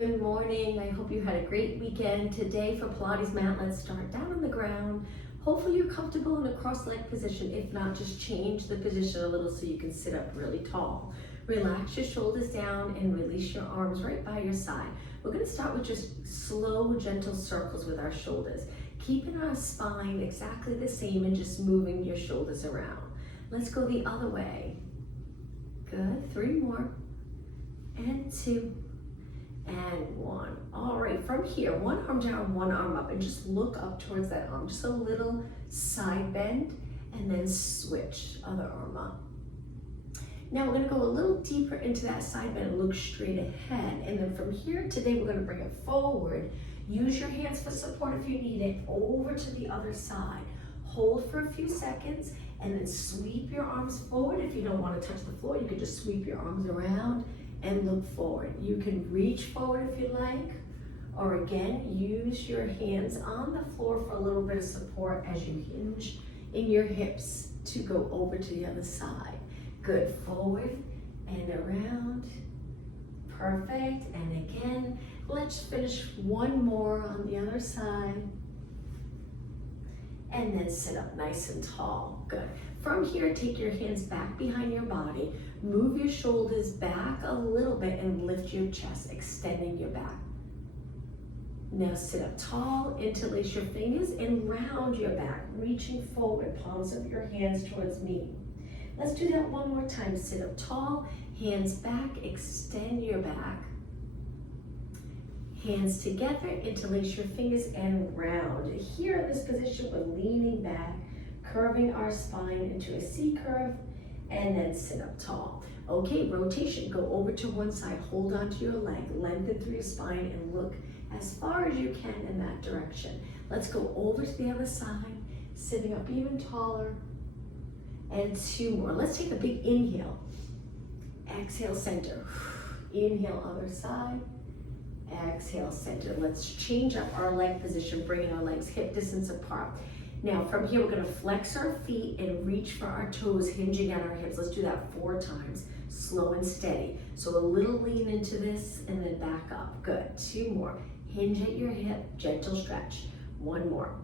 Good morning. I hope you had a great weekend. Today for Pilates mat, let's start down on the ground. Hopefully you're comfortable in a cross-leg position. If not, just change the position a little so you can sit up really tall. Relax your shoulders down and release your arms right by your side. We're going to start with just slow, gentle circles with our shoulders, keeping our spine exactly the same and just moving your shoulders around. Let's go the other way. Good. 3 more. And 2. And 1. All right, from here, one arm down, one arm up, and just look up towards that arm. Just a little side bend, and then switch, other arm up. Now we're gonna go a little deeper into that side bend and look straight ahead. And then from here, today we're gonna bring it forward. Use your hands for support if you need it, over to the other side. Hold for a few seconds, and then sweep your arms forward. If you don't wanna touch the floor, you can just sweep your arms around and look forward. You can reach forward if you like, or again, use your hands on the floor for a little bit of support as you hinge in your hips to go over to the other side. Good, forward and around. Perfect, and again, let's finish one more on the other side. And then sit up nice and tall. Good. From here, take your hands back behind your body. Move your shoulders back a little bit and lift your chest, extending your back. Now sit up tall, interlace your fingers and round your back, reaching forward, palms of your hands towards me. Let's do that one more time. Sit up tall, hands back, extend your back. Hands together, interlace your fingers and round. Here in this position, we're leaning back, curving our spine into a C curve, and then sit up tall. Okay, rotation, go over to one side, hold onto your leg, lengthen through your spine, and look as far as you can in that direction. Let's go over to the other side, sitting up even taller, and 2 more. Let's take a big inhale. Exhale, center. Inhale, other side. Exhale, center. Let's change up our leg position, bringing our legs hip distance apart. Now from here, we're gonna flex our feet and reach for our toes, hinging at our hips. Let's do that 4 times, slow and steady. So a little lean into this and then back up. Good, 2 more. Hinge at your hip, gentle stretch. 1 more.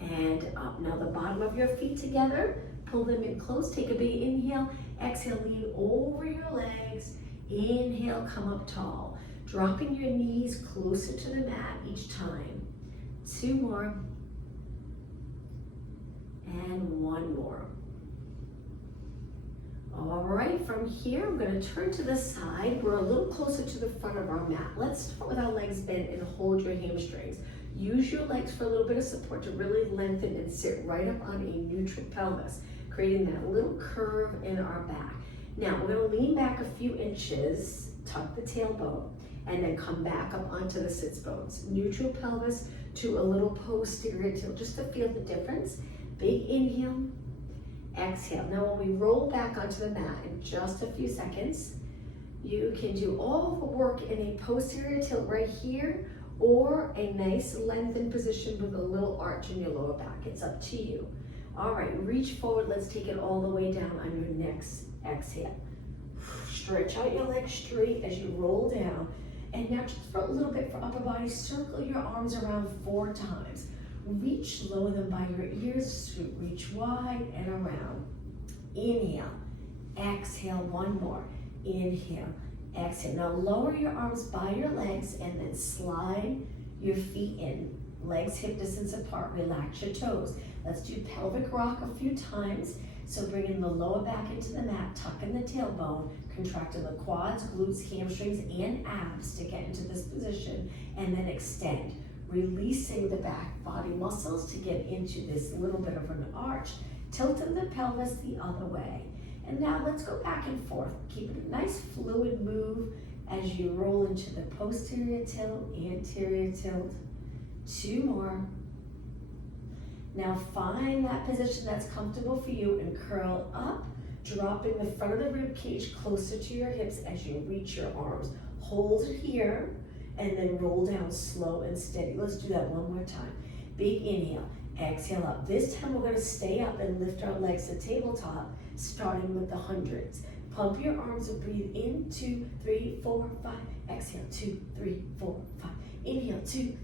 And up. Now the bottom of your feet together, pull them in close, take a big inhale. Exhale, lean over your legs. Inhale, come up tall. Dropping your knees closer to the mat each time. 2 more. And 1 more. All right, from here, I'm gonna turn to the side. We're a little closer to the front of our mat. Let's start with our legs bent and hold your hamstrings. Use your legs for a little bit of support to really lengthen and sit right up on a neutral pelvis, creating that little curve in our back. Now, we're gonna lean back a few inches, tuck the tailbone, and then come back up onto the sits bones. Neutral pelvis to a little posterior tilt, just to feel the difference. Big inhale, exhale. Now when we roll back onto the mat in just a few seconds, you can do all the work in a posterior tilt right here, or a nice lengthened position with a little arch in your lower back. It's up to you. All right, reach forward. Let's take it all the way down on your next exhale. Stretch out your legs straight as you roll down. And now just for a little bit for upper body, circle your arms around 4 times. Reach, lower them by your ears, reach wide and around. Inhale, exhale, 1 more. Inhale, exhale. Now lower your arms by your legs and then slide your feet in. Legs hip distance apart, relax your toes. Let's do pelvic rock a few times. So bringing the lower back into the mat, tucking the tailbone, contracting the quads, glutes, hamstrings, and abs to get into this position, and then extend, releasing the back body muscles to get into this little bit of an arch, tilting the pelvis the other way. And now let's go back and forth. Keep it a nice fluid move as you roll into the posterior tilt, anterior tilt. 2 more. Now find that position that's comfortable for you and curl up, dropping the front of the rib cage closer to your hips as you reach your arms. Hold it here and then roll down slow and steady. Let's do that one more time. Big inhale, exhale up. This time we're gonna stay up and lift our legs to tabletop, starting with the hundreds. Pump your arms and breathe in, 2, 3, 4, 5. Exhale, 2, 3, 4, 5. Inhale, 2,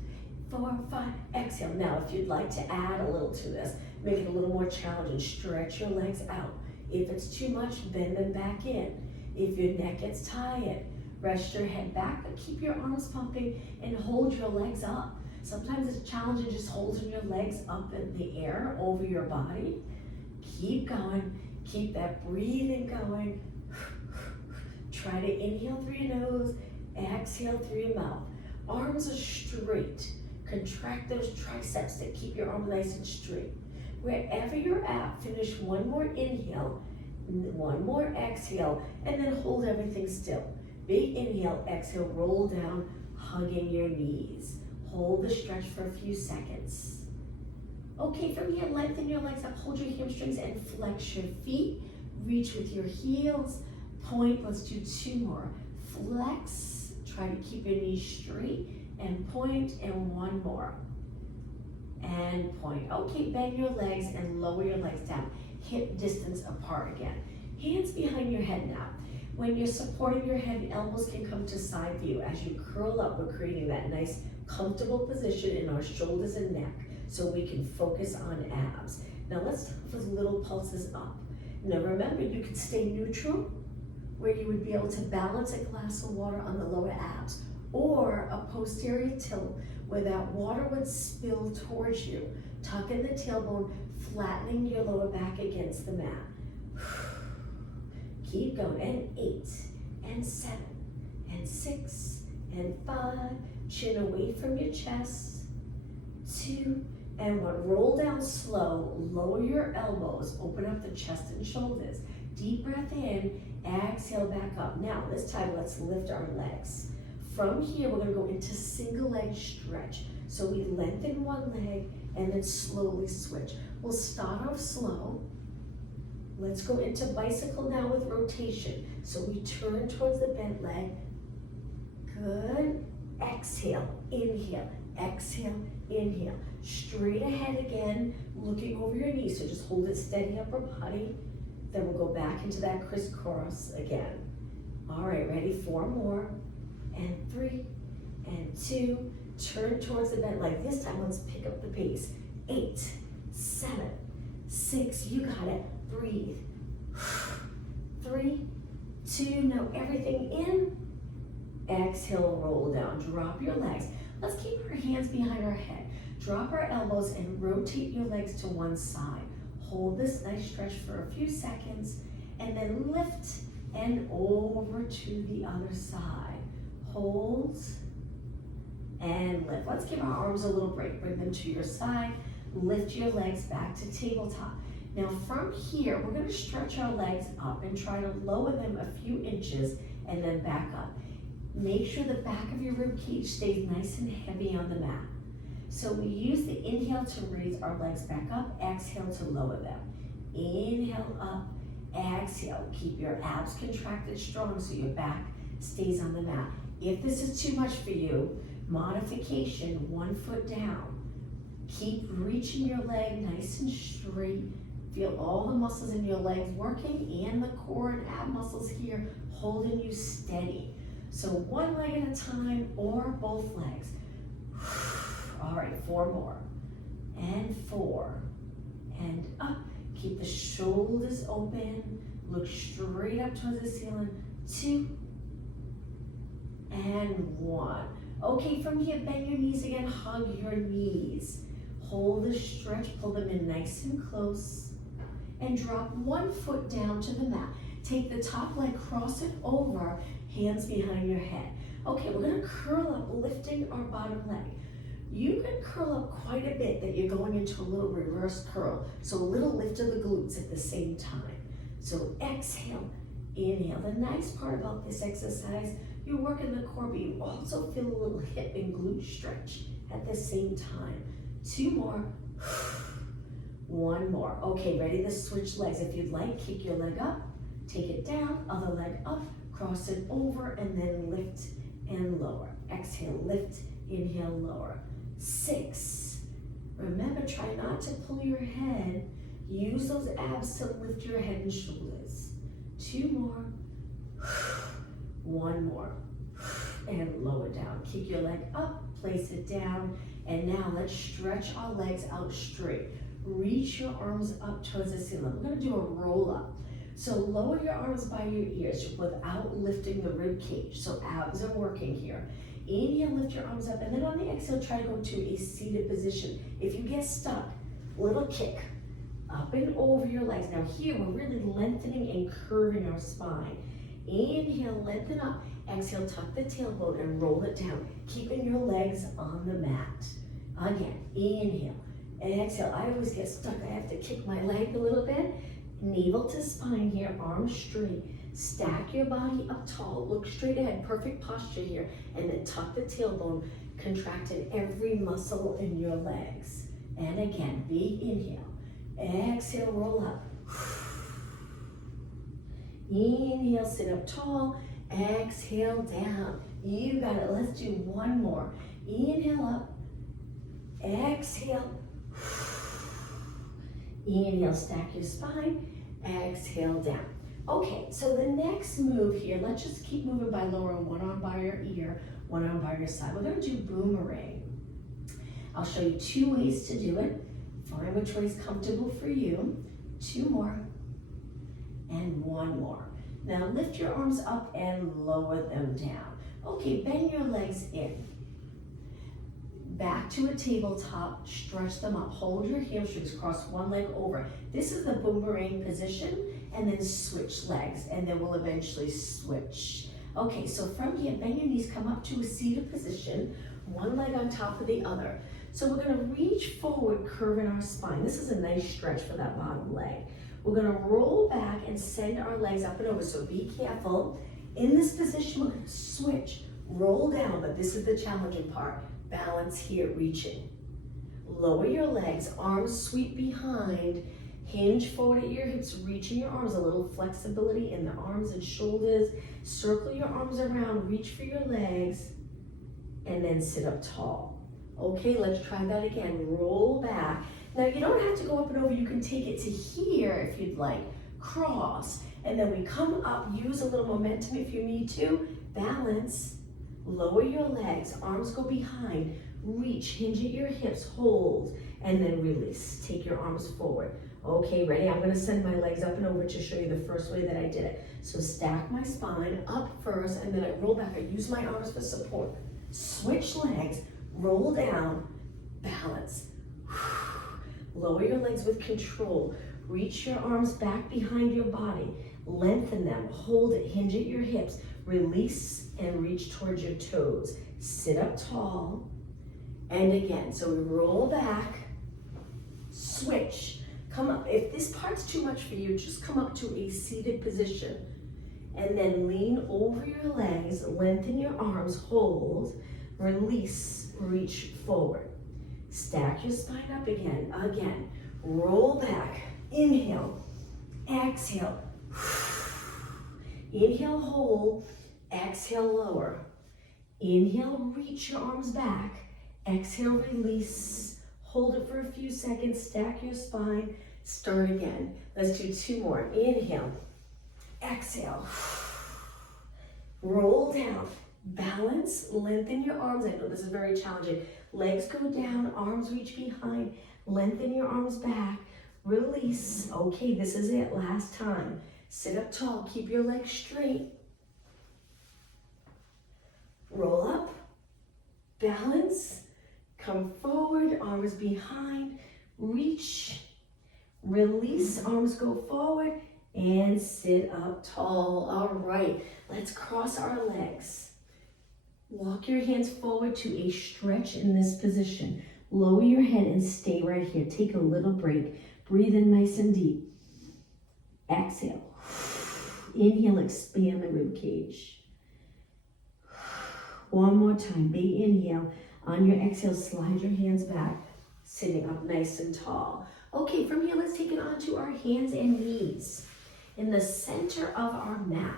4, 5. Exhale. Now, if you'd like to add a little to this, make it a little more challenging. Stretch your legs out. If it's too much, bend them back in. If your neck gets tired, rest your head back, but keep your arms pumping and hold your legs up. Sometimes it's challenging just holding your legs up in the air over your body. Keep going. Keep that breathing going. Try to inhale through your nose, exhale through your mouth. Arms are straight. Contract those triceps to keep your arms nice and straight. Wherever you're at, finish one more inhale, one more exhale, and then hold everything still. Big inhale, exhale, roll down, hugging your knees. Hold the stretch for a few seconds. Okay, from here, lengthen your legs up, hold your hamstrings and flex your feet. Reach with your heels, point, let's do 2 more. Flex, try to keep your knees straight, and point, and 1 more. And point. Okay, bend your legs and lower your legs down. Hip distance apart again. Hands behind your head now. When you're supporting your head, elbows can come to side view. As you curl up, we're creating that nice, comfortable position in our shoulders and neck so we can focus on abs. Now let's start with little pulses up. Now remember, you can stay neutral, where you would be able to balance a glass of water on the lower abs, or a posterior tilt where that water would spill towards you. Tuck in the tailbone, flattening your lower back against the mat. Keep going, and 8, and 7, and 6, and 5. Chin away from your chest. 2, and 1. Roll down slow, lower your elbows, open up the chest and shoulders. Deep breath in, exhale back up. Now, this time, let's lift our legs. From here, we're gonna go into single leg stretch. So we lengthen one leg and then slowly switch. We'll start off slow. Let's go into bicycle now with rotation. So we turn towards the bent leg. Good. Exhale, inhale, exhale, inhale. Straight ahead again, looking over your knees. So just hold it steady, upper body. Then we'll go back into that crisscross again. All right, ready? 4 more. And 3, and 2. Turn towards the bent leg. This time, let's pick up the pace. 8, 7, 6. You got it. Breathe. 3, 2. Now everything in. Exhale, roll down. Drop your legs. Let's keep our hands behind our head. Drop our elbows and rotate your legs to one side. Hold this nice stretch for a few seconds, and then lift and over to the other side. Hold and lift. Let's give our arms a little break. Bring them to your side. Lift your legs back to tabletop. Now from here, we're going to stretch our legs up and try to lower them a few inches and then back up. Make sure the back of your rib cage stays nice and heavy on the mat. So we use the inhale to raise our legs back up, exhale to lower them. Inhale up, exhale. Keep your abs contracted strong so your back stays on the mat. If this is too much for you, modification, 1 foot down. Keep reaching your leg nice and straight. Feel all the muscles in your legs working and the core and ab muscles here holding you steady. So 1 leg at a time or both legs. All right, 4 more. And 4. And up. Keep the shoulders open. Look straight up towards the ceiling. 2. And 1. Okay, from here, bend your knees again. Hug your knees. Hold the stretch. Pull them in nice and close. And drop 1 foot down to the mat. Take the top leg, cross it over, hands behind your head. Okay, we're gonna curl up, lifting our bottom leg. You can curl up quite a bit that you're going into a little reverse curl. So a little lift of the glutes at the same time. So exhale, inhale. The nice part about this exercise, you're working the core, but you also feel a little hip and glute stretch at the same time. 2 more. 1 more. Okay, ready to switch legs. If you'd like, kick your leg up, take it down, other leg up, cross it over, and then lift and lower. Exhale, lift, inhale, lower. 6. Remember, try not to pull your head. Use those abs to lift your head and shoulders. 2 more. One more. And lower down. Keep your leg up, place it down. And now let's stretch our legs out straight. Reach your arms up towards the ceiling. We're gonna do a roll up. So lower your arms by your ears without lifting the rib cage. So abs are working here. Inhale, lift your arms up, and then on the exhale, try to go to a seated position. If you get stuck, little kick up and over your legs. Now here, we're really lengthening and curving our spine. Inhale, lengthen up. Exhale, tuck the tailbone and roll it down, keeping your legs on the mat. Again, inhale. Exhale, I always get stuck. I have to kick my leg a little bit. Navel to spine here, arms straight. Stack your body up tall, look straight ahead, perfect posture here. And then tuck the tailbone, contracting every muscle in your legs. And again, big inhale. Exhale, roll up. Inhale, sit up tall. Exhale, down. You got it. Let's do one more. Inhale up. Exhale. Inhale, stack your spine. Exhale, down. Okay, so the next move here, let's just keep moving by lowering one arm by your ear, one arm by your side. We're gonna do boomerang. I'll show you two ways to do it. Find which way is comfortable for you. Two more, and one more. Now lift your arms up and lower them down. Okay, bend your legs in. Back to a tabletop, stretch them up. Hold your hamstrings, cross one leg over. This is the boomerang position, and then switch legs, and then we'll eventually switch. Okay, so from here, bend your knees, come up to a seated position, one leg on top of the other. So we're gonna reach forward, curving our spine. This is a nice stretch for that bottom leg. We're gonna roll back and send our legs up and over, so be careful. In this position, we're gonna switch, roll down, but this is the challenging part. Balance here, reaching. Lower your legs, arms sweep behind, hinge forward at your hips, reaching your arms, a little flexibility in the arms and shoulders. Circle your arms around, reach for your legs, and then sit up tall. Okay, let's try that again. Roll back. Now you don't have to go up and over, you can take it to here if you'd like. Cross, and then we come up, use a little momentum if you need to. Balance, lower your legs, arms go behind, reach, hinge at your hips, hold, and then release. Take your arms forward. Okay, ready? I'm gonna send my legs up and over to show you the first way that I did it. So stack my spine up first, and then I roll back. I use my arms for support. Switch legs, roll down, balance. Lower your legs with control. Reach your arms back behind your body. Lengthen them, hold it, hinge at your hips. Release and reach towards your toes. Sit up tall. And again, so we roll back, switch. Come up. If this part's too much for you, just come up to a seated position. And then lean over your legs, lengthen your arms, hold, release, reach forward. Stack your spine up again. Again, roll back, inhale, exhale. Inhale, hold, exhale, lower. Inhale, reach your arms back. Exhale, release. Hold it for a few seconds, stack your spine. Start again. Let's do two more. Inhale, exhale. Roll down, balance, lengthen your arms. I know this is very challenging. Legs go down, arms reach behind, lengthen your arms back, release. Okay, this is it, last time. Sit up tall, keep your legs straight. Roll up, balance, come forward, arms behind, reach, release, arms go forward, and sit up tall. All right, let's cross our legs. Walk your hands forward to a stretch in this position. Lower your head and stay right here. Take a little break. Breathe in nice and deep. Exhale. Inhale, expand the rib cage. One more time, big inhale. On your exhale, slide your hands back, sitting up nice and tall. Okay, from here, let's take it onto our hands and knees. In the center of our mat,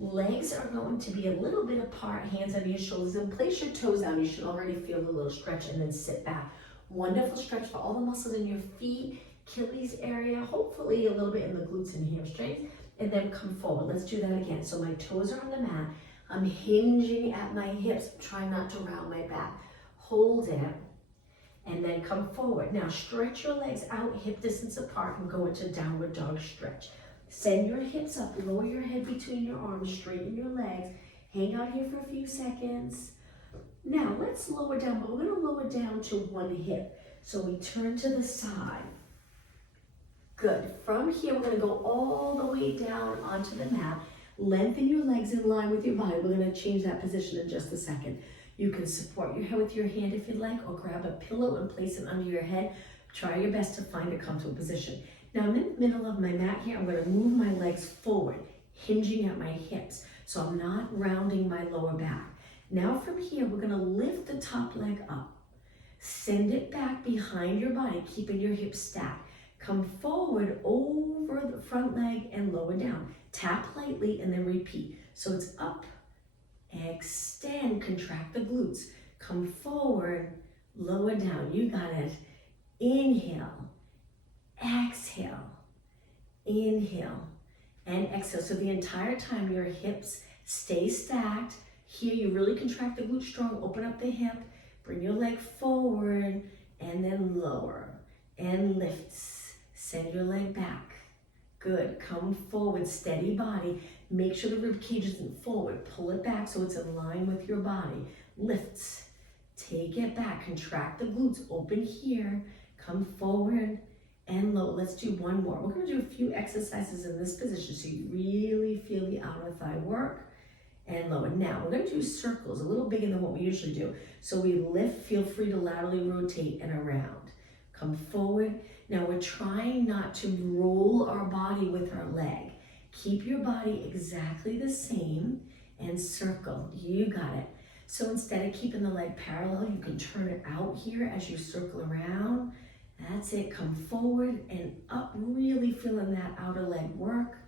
legs are going to be a little bit apart, hands under your shoulders, and place your toes down. You should already feel a little stretch, and then sit back. Wonderful stretch for all the muscles in your feet, Achilles area, hopefully a little bit in the glutes and hamstrings. and then come forward. Let's do that again. So my toes are on the mat. I'm hinging at my hips, trying not to round my back. Hold it, and then come forward. Now stretch your legs out hip distance apart and go into downward dog stretch. Send your hips up, lower your head between your arms, straighten your legs. Hang out here for a few seconds. Now let's lower down, but we're gonna lower down to one hip. So we turn to the side. Good. From here, we're gonna go all the way down onto the mat. Lengthen your legs in line with your body. We're gonna change that position in just a second. You can support your head with your hand if you'd like, or grab a pillow and place it under your head. Try your best to find a comfortable position. Now I'm in the middle of my mat here. I'm gonna move my legs forward, hinging at my hips, so I'm not rounding my lower back. Now from here, we're gonna lift the top leg up. Send it back behind your body, keeping your hips stacked. Come forward over the front leg and lower down. Tap lightly and then repeat. So it's up, extend, contract the glutes. Come forward, lower down. You got it. Inhale, exhale, inhale, and exhale. So the entire time your hips stay stacked. Here you really contract the glute strong, open up the hip, bring your leg forward, and then lower, and lifts. Send your leg back. Good, come forward, steady body. Make sure the rib cage isn't forward. Pull it back so it's in line with your body. Lifts, take it back, contract the glutes, open here, come forward and low. Let's do one more. We're gonna do a few exercises in this position so you really feel the outer thigh work and lower. Now, we're gonna do circles, a little bigger than what we usually do. So we lift, feel free to laterally rotate and around. Come forward. Now we're trying not to roll our body with our leg. Keep your body exactly the same and circle. You got it. So instead of keeping the leg parallel, you can turn it out here as you circle around. That's it. Come forward and up, really feeling that outer leg work.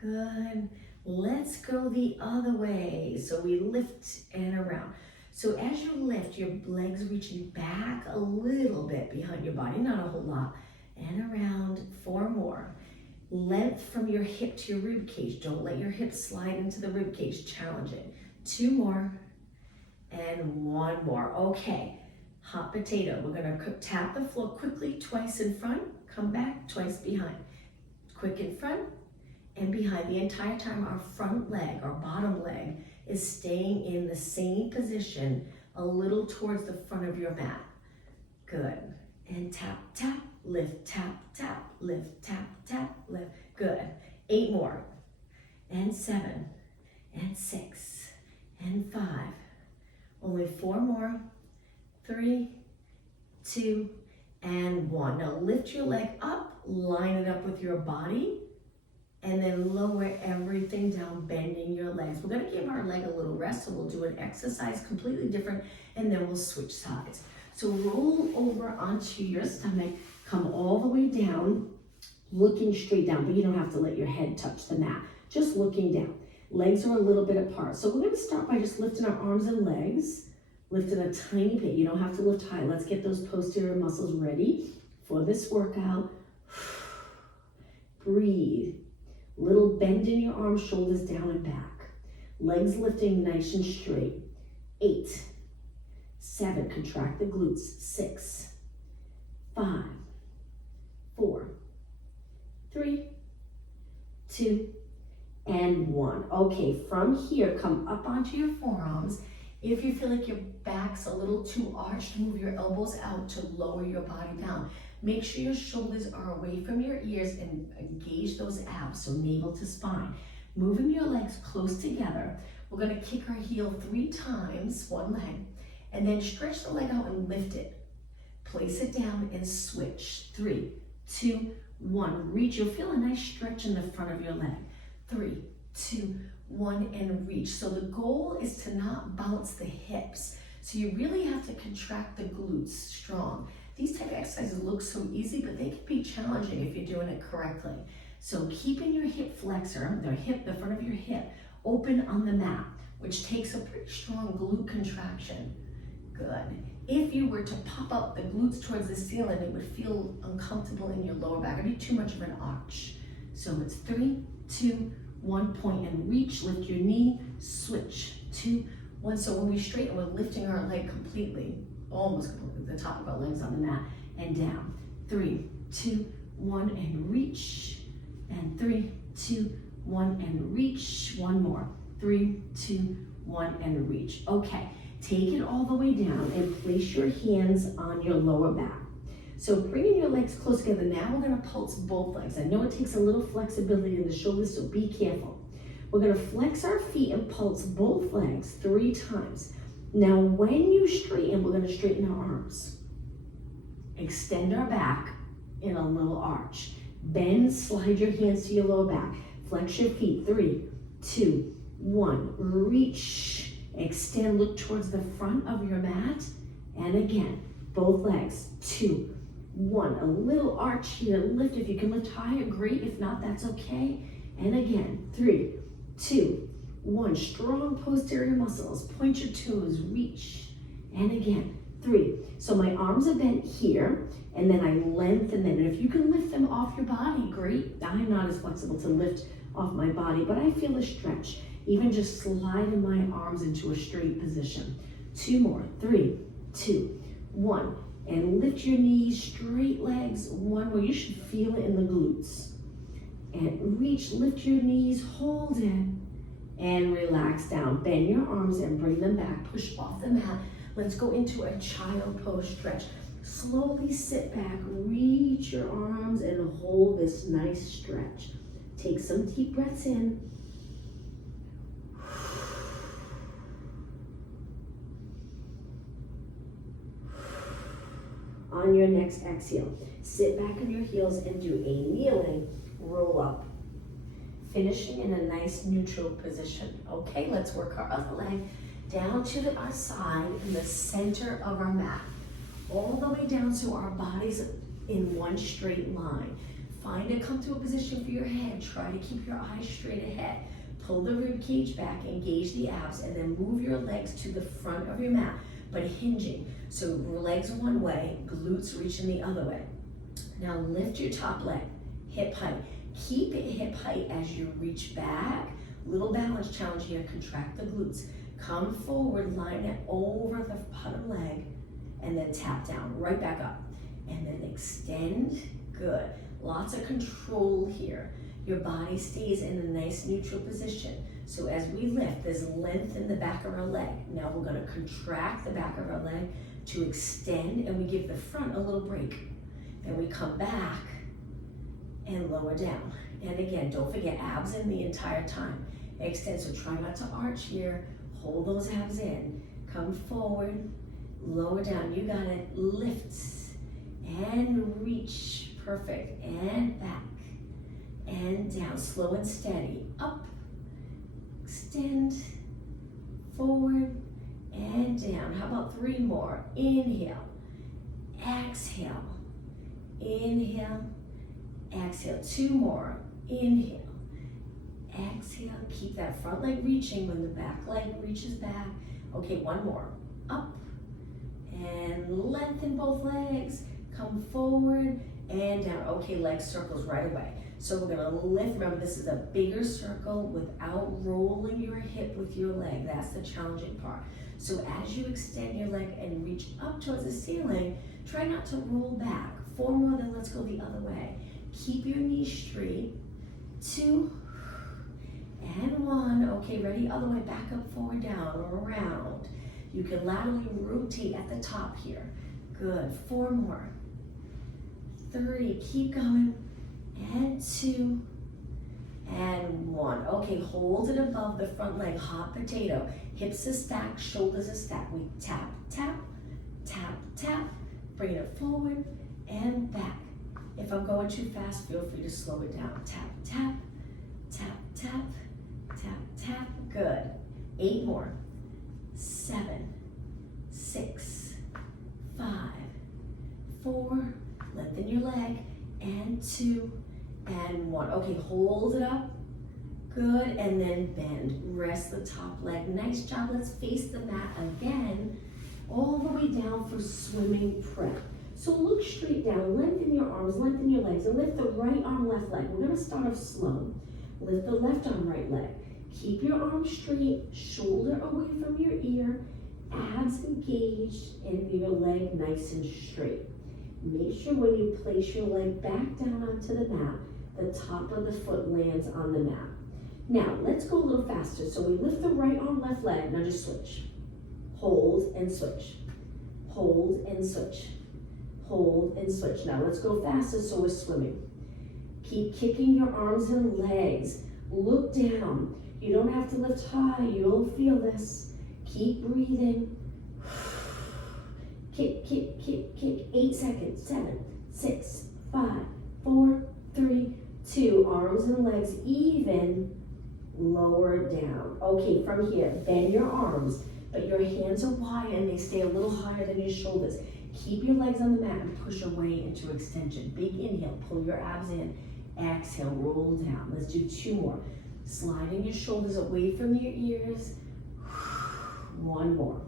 Good. Let's go the other way. So we lift and around. So as you lift, your legs reaching back a little bit behind your body, not a whole lot, and around. 4 more. Length from your hip to your rib cage. Don't let your hips slide into the rib cage. Challenge it. 2 more, and 1 more. Okay, hot potato. We're gonna tap the floor quickly, twice in front, come back, twice behind. Quick in front and behind. The entire time our front leg, our bottom leg, is staying in the same position, a little towards the front of your mat. Good. And tap, tap, lift, tap, tap, lift, tap, tap, lift. Good. 8 more. And 7, and 6, and 5. Only 4 more. 3, 2, and 1. Now lift your leg up, line it up with your body, and then lower everything down, bending your legs. We're gonna give our leg a little rest, so we'll do an exercise completely different, and then we'll switch sides. So roll over onto your stomach, come all the way down, looking straight down, but you don't have to let your head touch the mat, just looking down. Legs are a little bit apart. So we're gonna start by just lifting our arms and legs, lifting a tiny bit. You don't have to lift high. Let's get those posterior muscles ready for this workout. Breathe. Little bend in your arms, shoulders down and back. Legs lifting nice and straight. 8, 7, contract the glutes. 6, 5, 4, 3, 2, and 1. Okay, from here, come up onto your forearms. If you feel like your back's a little too arched, move your elbows out to lower your body down. Make sure your shoulders are away from your ears and engage those abs, so navel to spine. Moving your legs close together. We're gonna kick our heel 3 times, one leg, and then stretch the leg out and lift it. Place it down and switch. 3, 2, 1. Reach. You'll feel a nice stretch in the front of your leg. 3, 2, 1, and reach. So the goal is to not bounce the hips. So you really have to contract the glutes strong. These type of exercises look so easy, but they can be challenging if you're doing it correctly. So keeping your hip flexor, the front of your hip, open on the mat, which takes a pretty strong glute contraction. Good. If you were to pop up the glutes towards the ceiling, it would feel uncomfortable in your lower back. It'd be too much of an arch. So it's 3, 2, 1, point and reach, lift your knee, switch, 2, 1. So when we straighten, we're lifting our leg completely, almost completely, the top of our legs on the mat, and down. 3, 2, 1, and reach, and 3, 2, 1, and reach. One more. 3, 2, 1, and reach. Okay, take it all the way down and place your hands on your lower back. So bringing your legs close together, now we're gonna pulse both legs. I know it takes a little flexibility in the shoulders, so be careful. We're gonna flex our feet and pulse both legs 3 times. Now when you straighten, we're gonna straighten our arms. Extend our back in a little arch. Bend, slide your hands to your lower back. Flex your feet, 3, 2, 1. Reach, extend, look towards the front of your mat. And again, both legs, 2, 1. A little arch here, lift. If you can lift higher, great. If not, that's okay. And again, 3, 2, 1. Strong posterior muscles. Point your toes, reach. And again, 3. So my arms are bent here, and then I lengthen them. And if you can lift them off your body, great. I'm not as flexible to lift off my body, but I feel a stretch. Even just sliding my arms into a straight position. 2 more. 3, 2, 1. And lift your knees, straight legs. 1 more. You should feel it in the glutes. And reach, lift your knees, hold it, and relax down. Bend your arms and bring them back. Push off the mat. Let's go into a child pose stretch. Slowly sit back, reach your arms, and hold this nice stretch. Take some deep breaths in. On your next exhale, sit back on your heels and do a kneeling roll up. Finishing in a nice neutral position. Okay, let's work our other leg down to our side in the center of our mat. All the way down so our body's in one straight line. Find a comfortable position for your head. Try to keep your eyes straight ahead. Pull the rib cage back, engage the abs, and then move your legs to the front of your mat, but hinging. So legs one way, glutes reaching the other way. Now lift your top leg, hip height. Keep it hip height as you reach back. Little balance challenge here, contract the glutes. Come forward, line it over the bottom leg, and then tap down, right back up. And then extend, good. Lots of control here. Your body stays in a nice neutral position. So as we lift, there's length in the back of our leg. Now we're gonna contract the back of our leg to extend, and we give the front a little break. Then we come back and lower down. And again, don't forget abs in the entire time. Extend, so try not to arch here. Hold those abs in. Come forward, lower down. You got it. Lift and reach. Perfect. And back and down. Slow and steady. Up, extend, forward, and down. How about 3 more? Inhale, exhale, inhale, exhale. 2 more. Inhale, exhale. Keep that front leg reaching when the back leg reaches back. Okay, 1 more. Up and lengthen both legs. Come forward and down. Okay, leg circles right away. So we're gonna lift. Remember, this is a bigger circle without rolling your hip with your leg. That's the challenging part. So as you extend your leg and reach up towards the ceiling, try not to roll back. 4 more, then let's go the other way. Keep your knees straight. 2 and 1. Okay, ready? Other way, back up, forward, down, around. You can laterally rotate at the top here. Good. 4 more. 3, keep going. And 2 and 1. Okay, hold it above the front leg, hot potato. Hips are stacked, shoulders are stacked. We tap, tap, tap, tap. Bring it forward and back. If I'm going too fast, feel free to slow it down. Tap, tap, tap, tap, tap, tap. Good. 8 more. 7, 6, 5, 4. Lengthen your leg. And 2 and 1. Okay, hold it up. Good, and then bend. Rest the top leg. Nice job. Let's face the mat again, all the way down for swimming prep. So look straight down, lengthen your arms, lengthen your legs, and lift the right arm, left leg. We're gonna start off slow. Lift the left arm, right leg. Keep your arm straight, shoulder away from your ear, abs engaged, and your leg nice and straight. Make sure when you place your leg back down onto the mat, the top of the foot lands on the mat. Now, let's go a little faster. So we lift the right arm, left leg. Now just switch. Hold and switch. Hold and switch. Hold and switch. Now let's go faster so we're swimming. Keep kicking your arms and legs. Look down. You don't have to lift high. You'll feel this. Keep breathing. Kick, kick, kick, kick. 8 seconds. 7, 6, 5, 4, 3, 2. Arms and legs even. Lower down. Okay, from here, bend your arms, but your hands are wide and they stay a little higher than your shoulders. Keep your legs on the mat and push away into extension. Big inhale, pull your abs in. Exhale, roll down. Let's do 2 more. Sliding your shoulders away from your ears. 1 more.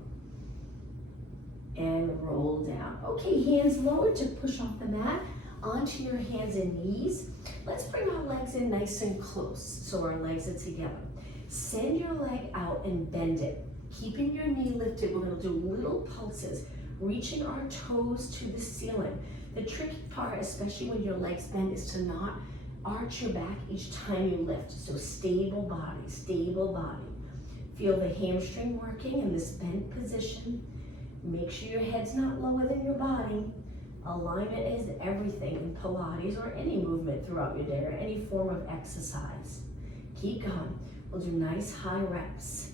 And roll down. Okay, hands lower to push off the mat. Onto your hands and knees. Let's bring our legs in nice and close so our legs are together. Send your leg out and bend it. Keeping your knee lifted, we're going to do little pulses, reaching our toes to the ceiling. The tricky part, especially when your legs bend, is to not arch your back each time you lift. So stable body, stable body. Feel the hamstring working in this bent position. Make sure your head's not lower than your body. Alignment is everything in Pilates or any movement throughout your day or any form of exercise. Keep going. We'll do nice high reps.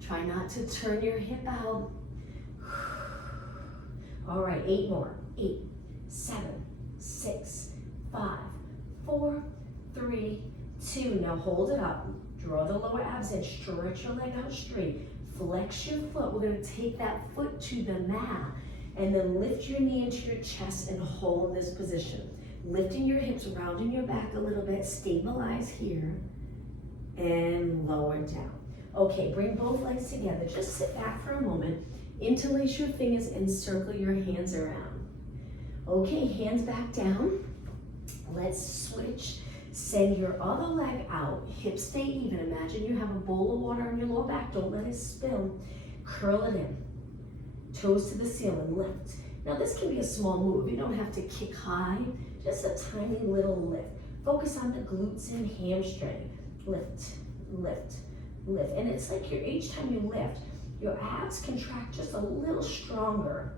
Try not to turn your hip out. All right, 8 more. 8, 7, 6, 5, 4, 3, 2. Now hold it up. Draw the lower abs in. Stretch your leg out straight. Flex your foot. We're going to take that foot to the mat. And then lift your knee into your chest and hold this position. Lifting your hips, rounding your back a little bit, stabilize here, and lower down. Okay, bring both legs together. Just sit back for a moment. Interlace your fingers and circle your hands around. Okay, hands back down. Let's switch. Send your other leg out. Hips stay even. Imagine you have a bowl of water on your lower back. Don't let it spill. Curl it in. Toes to the ceiling, lift. Now this can be a small move. You don't have to kick high, just a tiny little lift. Focus on the glutes and hamstring. Lift, lift, lift. And it's like each time you lift, your abs contract just a little stronger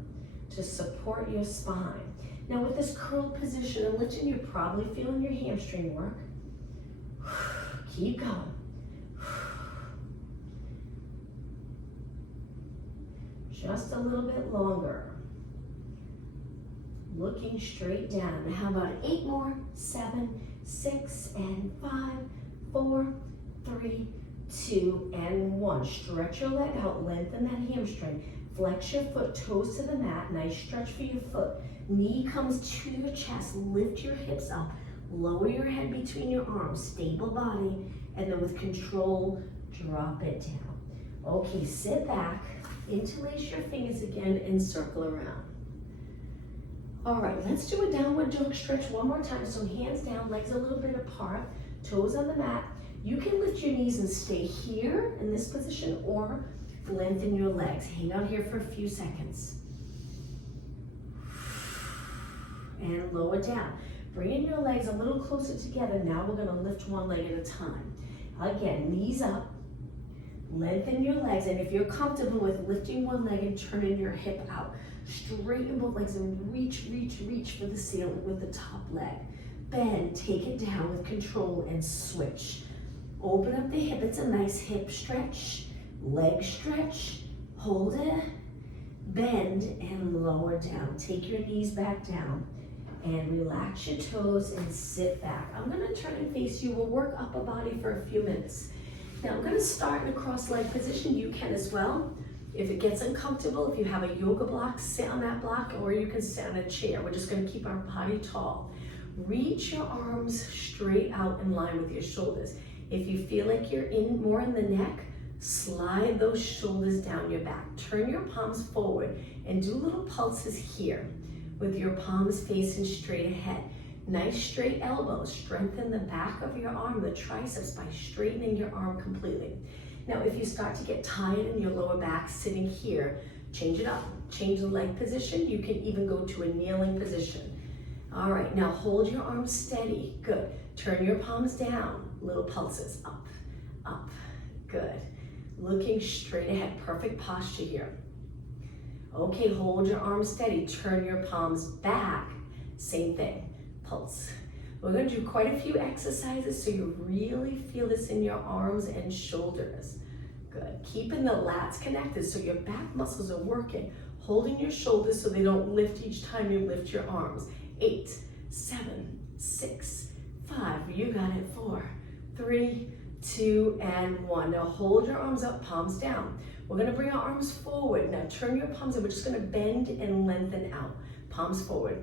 to support your spine. Now with this curled position and lifting, you're probably feeling your hamstring work. Keep going. Just a little bit longer. Looking straight down. Now how about 8 more? 7, 6, and 5, 4, 3, 2, and 1. Stretch your leg out, lengthen that hamstring. Flex your foot, toes to the mat. Nice stretch for your foot. Knee comes to your chest. Lift your hips up. Lower your head between your arms. Stable body. And then with control, drop it down. Okay, sit back. Interlace your fingers again and circle around. All right, let's do a downward dog stretch one more time. So hands down, legs a little bit apart, toes on the mat. You can lift your knees and stay here in this position or lengthen your legs. Hang out here for a few seconds. And lower down. Bringing your legs a little closer together. Now we're gonna lift one leg at a time. Again, knees up. Lengthen your legs, and if you're comfortable with lifting one leg and turning your hip out, straighten both legs and reach, reach, reach for the ceiling with the top leg. Bend, take it down with control and switch. Open up the hip, it's a nice hip stretch, leg stretch, hold it, bend and lower down. Take your knees back down and relax your toes and sit back. I'm gonna turn and face you. We'll work upper body for a few minutes. Now I'm going to start in a cross-leg position. You can as well. If it gets uncomfortable, if you have a yoga block, sit on that block, or you can sit on a chair. We're just going to keep our body tall. Reach your arms straight out in line with your shoulders. If you feel like you're more in the neck, slide those shoulders down your back. Turn your palms forward and do little pulses here with your palms facing straight ahead. Nice straight elbows. Strengthen the back of your arm, the triceps, by straightening your arm completely. Now, if you start to get tired in your lower back sitting here, change it up. Change the leg position. You can even go to a kneeling position. All right, now hold your arms steady. Good. Turn your palms down. Little pulses. Up, up. Good. Looking straight ahead. Perfect posture here. Okay, hold your arms steady. Turn your palms back. Same thing. Pulse. We're going to do quite a few exercises so you really feel this in your arms and shoulders. Good. Keeping the lats connected so your back muscles are working. Holding your shoulders so they don't lift each time you lift your arms. 8, 7, 6, 5. You got it. 4, 3, 2, and 1. Now hold your arms up, palms down. We're going to bring our arms forward. Now turn your palms in. We're just going to bend and lengthen out. Palms forward,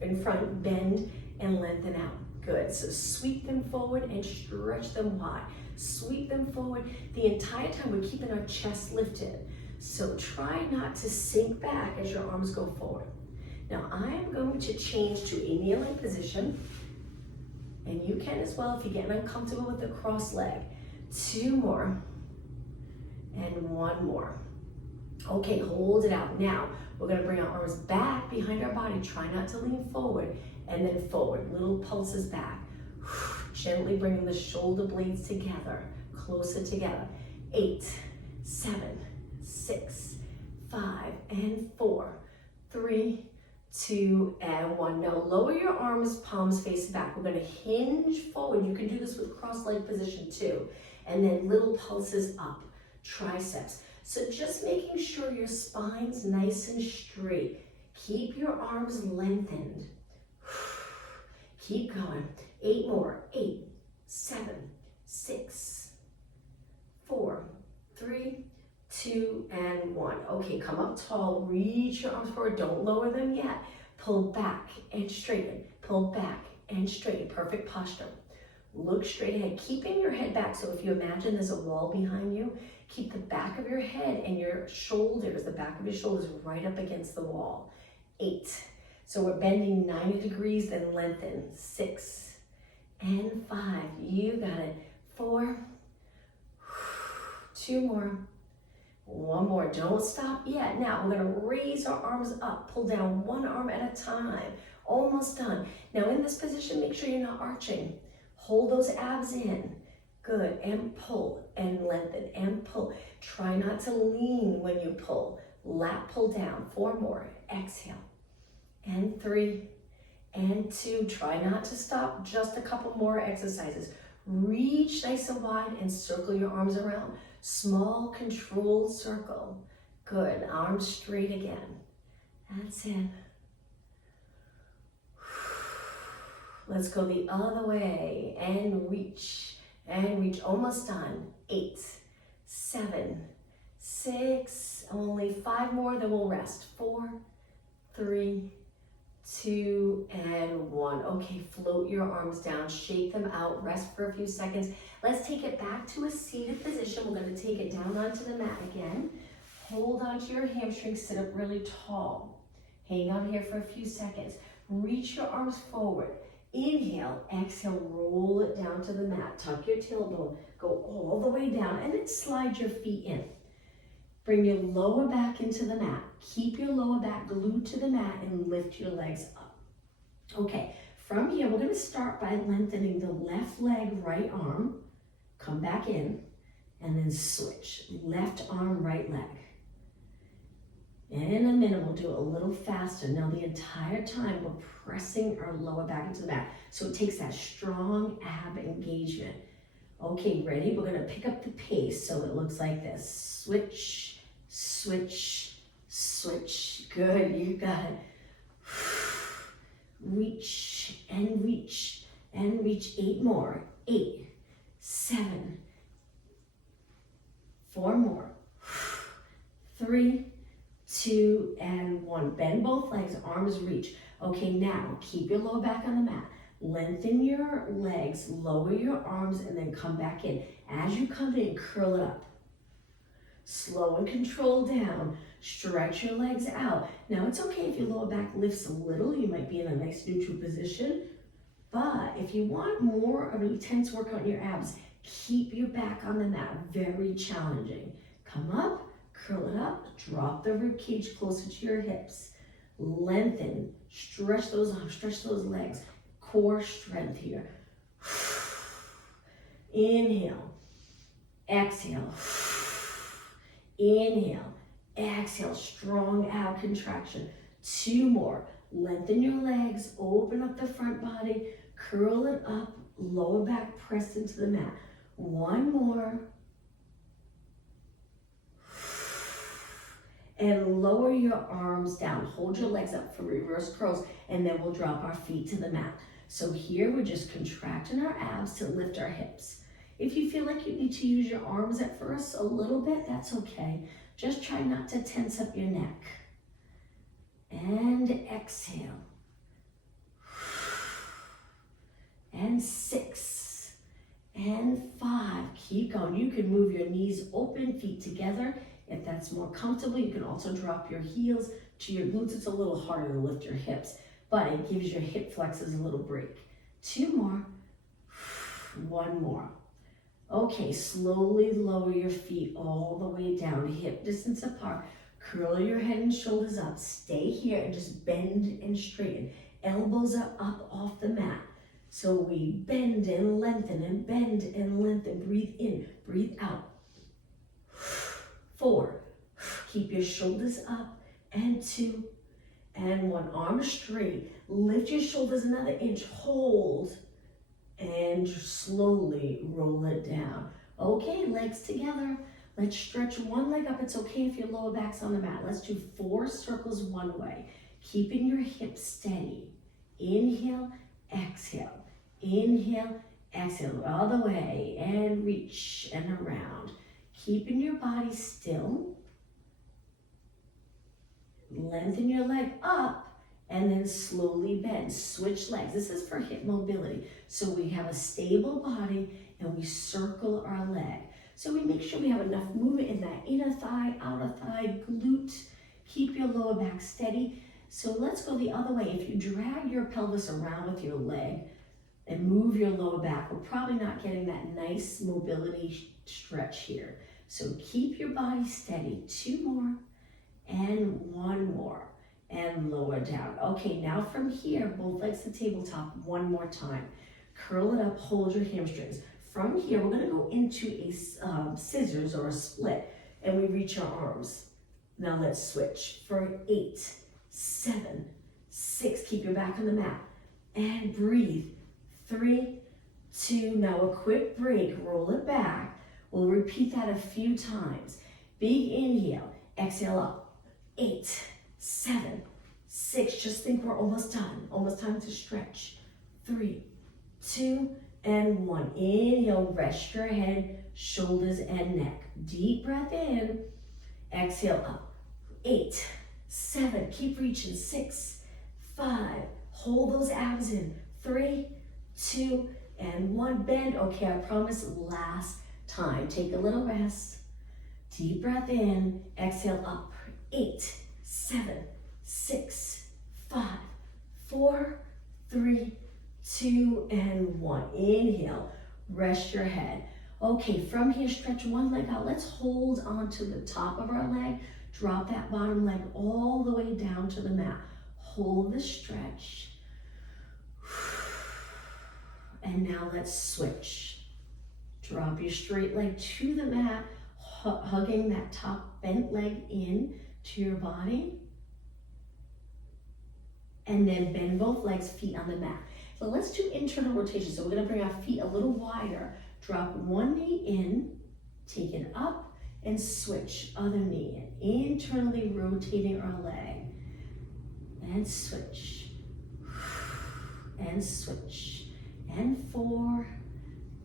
in front, bend and lengthen out. Good. So sweep them forward and stretch them wide. Sweep them forward. The entire time we're keeping our chest lifted. So try not to sink back as your arms go forward. Now I'm going to change to a kneeling position. And you can as well if you're getting uncomfortable with the cross leg. 2 more. And 1 more. Okay, hold it out. Now, we're going to bring our arms back behind our body. Try not to lean forward. And then forward. Little pulses back. Gently bringing the shoulder blades together. Closer together. 8, 7, 6, 5, and 4, 3, 2, and 1. Now lower your arms, palms face back. We're going to hinge forward. You can do this with cross-leg position too. And then little pulses up. Triceps. So just making sure your spine's nice and straight. Keep your arms lengthened. Keep going. 8 more. 8, 7, 6, 4, 3, 2, and 1. Okay, come up tall. Reach your arms forward. Don't lower them yet. Pull back and straighten. Pull back and straighten. Perfect posture. Look straight ahead, keeping your head back. So if you imagine there's a wall behind you, keep the back of your head and your shoulders, the back of your shoulders right up against the wall. 8. So we're bending 90 degrees, then lengthen. 6 and 5. You got it. 4. 2 more. 1 more. Don't stop yet. Now we're going to raise our arms up. Pull down 1 arm at a time. Almost done. Now in this position, make sure you're not arching. Hold those abs in. Good. And pull and lengthen and pull. Try not to lean when you pull. Lat pull down. 4 more. Exhale. And 3 and 2. Try not to stop. Just a couple more exercises. Reach nice and wide and circle your arms around. Small controlled circle. Good. Arms straight again. That's it. Let's go the other way and reach. And reach. Almost done. 8, 7, 6. Only 5 more, then we'll rest. 4, 3, 2, and 1. Okay, float your arms down. Shake them out. Rest for a few seconds. Let's take it back to a seated position. We're going to take it down onto the mat again. Hold onto your hamstrings. Sit up really tall. Hang out here for a few seconds. Reach your arms forward. Inhale, exhale, roll it down to the mat. Tuck your tailbone, go all the way down, and then slide your feet in. Bring your lower back into the mat. Keep your lower back glued to the mat and lift your legs up. Okay, from here, we're going to start by lengthening the left leg, right arm. Come back in, and then switch. Left arm, right leg. And in a minute, we'll do it a little faster. Now, the entire time, we're pressing our lower back into the mat. So it takes that strong ab engagement. Okay, ready? We're going to pick up the pace so it looks like this. Switch, switch, switch. Good, you got it. Reach and reach and reach. 8 more. 8, 7, 4 more. 3, 2, and 1. Bend both legs, arms reach. Okay, now keep your lower back on the mat. Lengthen your legs, lower your arms, and then come back in. As you come in, curl it up. Slow and controlled down. Stretch your legs out. Now it's okay if your lower back lifts a little. You might be in a nice neutral position. But if you want more of an intense workout in your abs, keep your back on the mat, very challenging. Come up, curl it up, drop the rib cage closer to your hips. Lengthen, stretch those arms, stretch those legs. Core strength here. Inhale, exhale. Inhale, exhale, strong ab contraction. 2 more. Lengthen your legs, open up the front body, curl it up, lower back pressed into the mat. 1 more. And lower your arms down. Hold your legs up for reverse curls, and then we'll drop our feet to the mat. So here we're just contracting our abs to lift our hips. If you feel like you need to use your arms at first a little bit, that's okay. Just try not to tense up your neck. And exhale. And 6. And 5. Keep going. You can move your knees open, feet together. If that's more comfortable, you can also drop your heels to your glutes. It's a little harder to lift your hips, but it gives your hip flexors a little break. 2 more. 1 more. Okay, slowly lower your feet all the way down, hip distance apart. Curl your head and shoulders up. Stay here and just bend and straighten. Elbows are up off the mat. So we bend and lengthen and bend and lengthen. Breathe in, breathe out. 4. Keep your shoulders up. And 2. And 1. Arm straight. Lift your shoulders another inch. Hold. And slowly roll it down. Okay, legs together. Let's stretch one leg up. It's okay if your lower back's on the mat. Let's do 4 circles one way. Keeping your hips steady. Inhale, exhale. Inhale, exhale. All the way. And reach and around. Keeping your body still. Lengthen your leg up. And then slowly bend. Switch legs. This is for hip mobility. So we have a stable body and we circle our leg. So we make sure we have enough movement in that inner thigh, outer thigh, glute. Keep your lower back steady. So let's go the other way. If you drag your pelvis around with your leg and move your lower back, we're probably not getting that nice mobility stretch here. So keep your body steady. 2 more and 1 more. And lower down. Okay, now from here, both legs to tabletop, 1 more time. Curl it up, hold your hamstrings. From here, we're gonna go into a scissors or a split, and we reach our arms. Now let's switch for 8, 7, 6, keep your back on the mat, and breathe. 3, 2, now a quick break, roll it back. We'll repeat that a few times. Big inhale, exhale up. 8, 7, 6, just think we're almost done. Almost time to stretch. 3, 2, and 1. Inhale, rest your head, shoulders, and neck. Deep breath in. Exhale up. 8, 7, keep reaching. 6, 5, hold those abs in. 3, 2, and 1. Bend. Okay, I promise, last time. Take a little rest. Deep breath in. Exhale up. 8, 7, 6, 5, 4, 3, 2, and 1. Inhale, rest your head. Okay, from here, stretch one leg out. Let's hold on to the top of our leg. Drop that bottom leg all the way down to the mat. Hold the stretch. And now let's switch. Drop your straight leg to the mat, hugging that top bent leg in to your body. And then bend both legs, feet on the mat. So let's do internal rotation. So we're gonna bring our feet a little wider. Drop one knee in, take it up, and switch. Other knee in. Internally rotating our leg. And switch. And switch. And 4.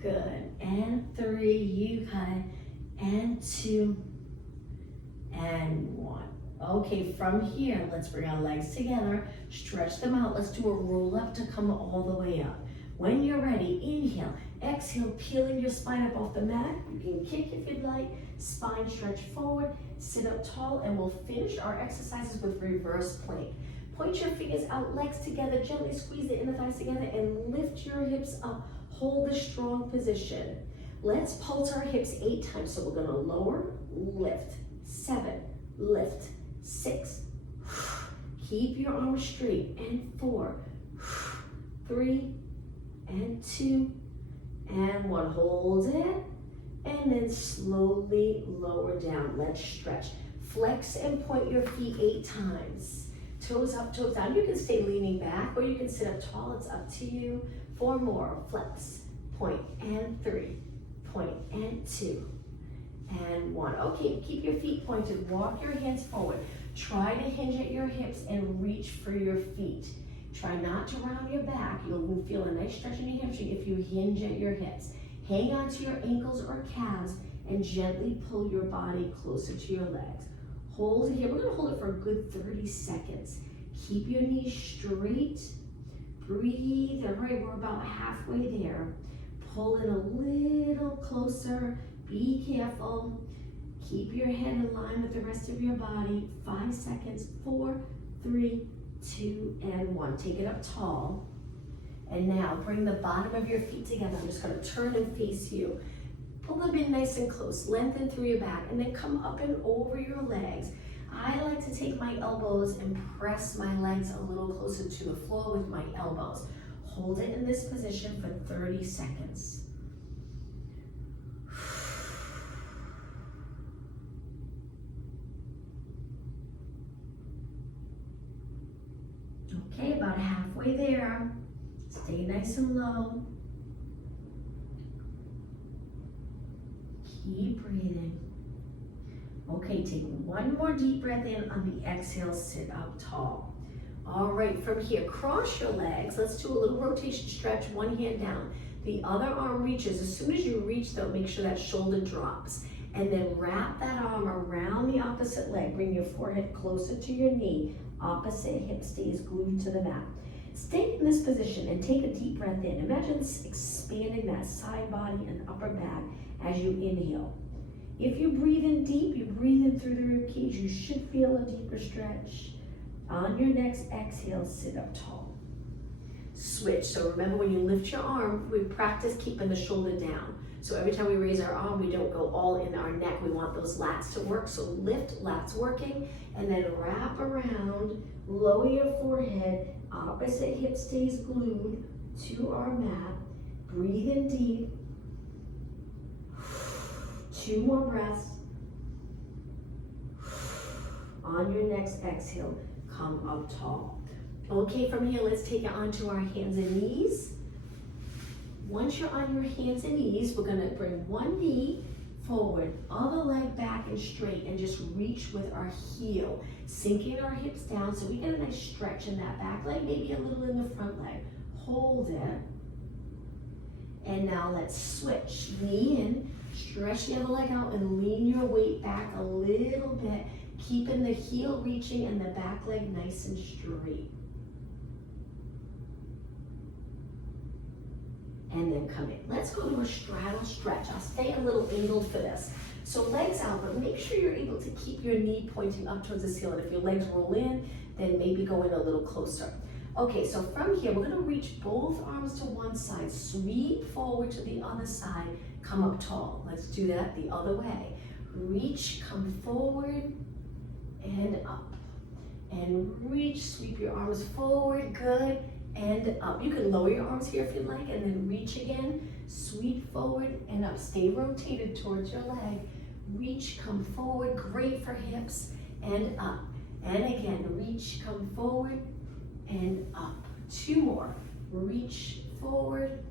Good. And 3. You got it. And 2. And 1. Okay, from here, let's bring our legs together, stretch them out. Let's do a roll up to come all the way up. When you're ready, inhale, exhale, peeling your spine up off the mat. You can kick if you'd like, spine stretch forward, sit up tall, and we'll finish our exercises with reverse plank. Point your fingers out, legs together, gently squeeze the inner thighs together and lift your hips up. Hold the strong position. Let's pulse our hips 8 times. So we're gonna lower, lift, 7, lift, 6. Keep your arms straight, and 4, 3, and 2, and 1. Hold it, and then slowly lower down. Let's stretch. Flex and point your feet 8 times. Toes up, toes down. You can stay leaning back, or you can sit up tall. It's up to you. 4 more. Flex, point, and 3, point, and 2, and 1. Okay, keep your feet pointed. Walk your hands forward. Try to hinge at your hips and reach for your feet. Try not to round your back. You'll feel a nice stretch in your hamstring if you hinge at your hips. Hang on to your ankles or calves and gently pull your body closer to your legs. Hold it here. We're going to hold it for a good 30 seconds. Keep your knees straight. Breathe. All right, we're about halfway there. Pull it a little closer. Be careful. Keep your head in line with the rest of your body. 5 seconds. 4, 3, 2, and 1. Take it up tall. And now bring the bottom of your feet together. I'm just going to turn and face you. Pull them in nice and close. Lengthen through your back and then come up and over your legs. I like to take my elbows and press my legs a little closer to the floor with my elbows. Hold it in this position for 30 seconds. Okay, about halfway there. Stay nice and low. Keep breathing. Okay, take one more deep breath in. On the exhale, sit up tall. All right, from here, cross your legs. Let's do a little rotation stretch, one hand down. The other arm reaches. As soon as you reach, though, make sure that shoulder drops. And then wrap that arm around the opposite leg. Bring your forehead closer to your knee. Opposite hip stays glued to the mat. Stay in this position and take a deep breath in. Imagine expanding that side body and upper back as you inhale. If you breathe in deep, you breathe in through the rib cage, you should feel a deeper stretch. On your next exhale, sit up tall. Switch. So remember, when you lift your arm, we practice keeping the shoulder down. So every time we raise our arm, we don't go all in our neck. We want those lats to work. So lift, lats working, and then wrap around, lower your forehead, opposite hip stays glued to our mat. Breathe in deep. 2 more breaths. On your next exhale, come up tall. Okay, from here, let's take it onto our hands and knees. Once you're on your hands and knees, we're gonna bring one knee forward, other leg back and straight, and just reach with our heel, sinking our hips down so we get a nice stretch in that back leg, maybe a little in the front leg. Hold it. And now let's switch. Knee in, stretch the other leg out and lean your weight back a little bit, keeping the heel reaching and the back leg nice and straight. And then come in. Let's go to a straddle stretch. I'll stay a little angled for this. So legs out, but make sure you're able to keep your knee pointing up towards the ceiling. If your legs roll in, then maybe go in a little closer. Okay, so from here, we're gonna reach both arms to one side, sweep forward to the other side, come up tall. Let's do that the other way. Reach, come forward, and up. And reach, sweep your arms forward, good, and up. You can lower your arms here if you'd like, and then reach again, sweep forward and up. Stay rotated towards your leg. Reach, come forward, great for hips, and up. And again, reach, come forward, and up. 2 more. Reach forward.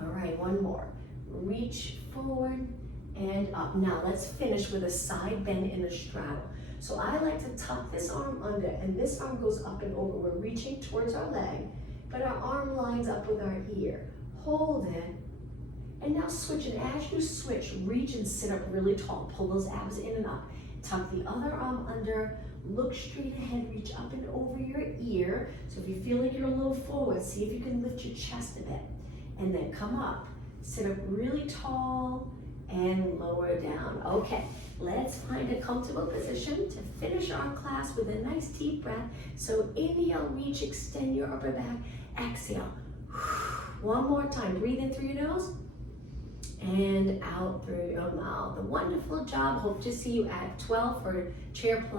All right, 1 more. Reach forward and up. Now let's finish with a side bend in a straddle. So I like to tuck this arm under, and this arm goes up and over. We're reaching towards our leg, but our arm lines up with our ear. Hold it, and now switch. And as you switch, reach and sit up really tall. Pull those abs in and up. Tuck the other arm under, look straight ahead, reach up and over your ear. So if you feel like you're a little forward, see if you can lift your chest a bit. And then come up, sit up really tall, and lower down. Okay, let's find a comfortable position to finish our class with a nice deep breath. So inhale, reach, extend your upper back. Exhale. One more time. Breathe in through your nose and out through your mouth. A wonderful job. Hope to see you at 12 for chair Pilates.